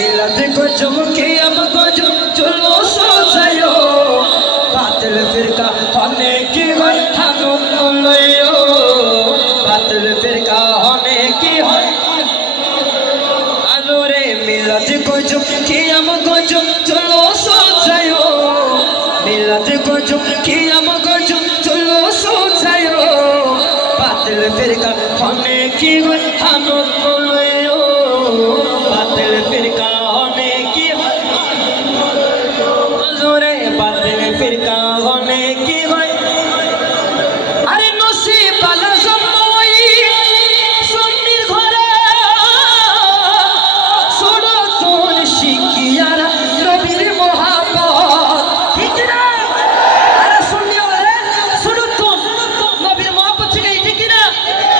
मिलत को चमके अब को चलो सोचायो बातिल फिरका होने की ठानो लयो बातिल फिरका होने की अरे मिलत को चमके अब को चलो सोचायो मिलत को चमके अब को चलो सोचायो बातिल फिरका होने की ठानो लयो बातिल फिरका होने की जोरे बातिल फिरका होने की अरे नसीब वाला जम्मोई सुन्नीर घरे सोडो तोन शिकियारा नबीर मोहब्बत ठीक ना अरे सुन्नी वाले सोडो तोन नबीर मोहब्बत থেকে ঠিক না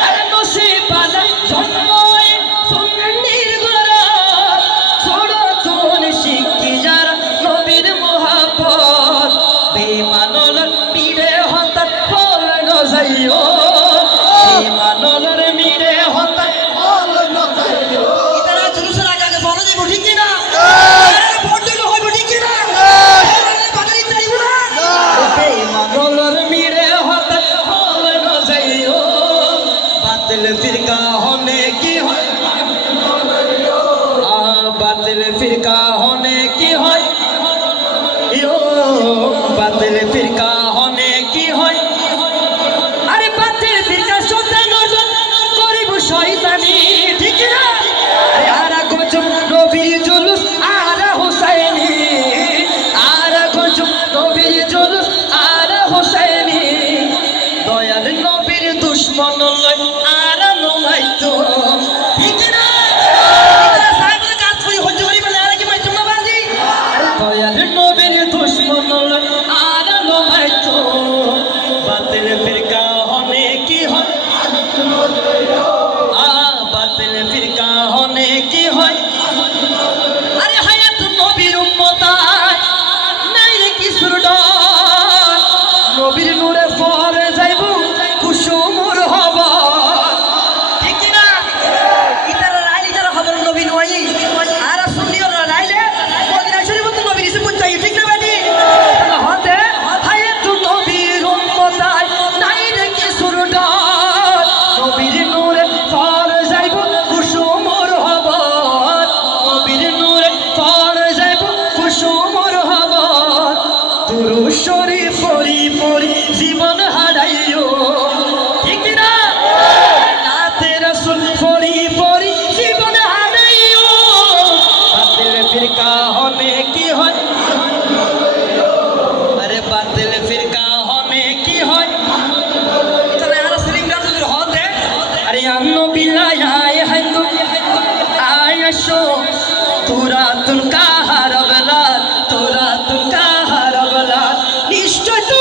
अरे नसीब वाला जम्मोई सुन्नीर घरे सोडो तोन शिकियारा नबीर मोहब्बत बेमानल पीरे হঠাৎ হল না যাইও বেমানলের মিরে হঠাৎ হল না যাইও ইতারা জুলুসের আগে আগে বলো দিব ঠিক কি না ভোট দিলে হইব ঠিক কি না বাঙালি চাইব না বেমানলের মিরে হঠাৎ হল না যাইও বাতিল ফিরকা होने की बातिल फिरका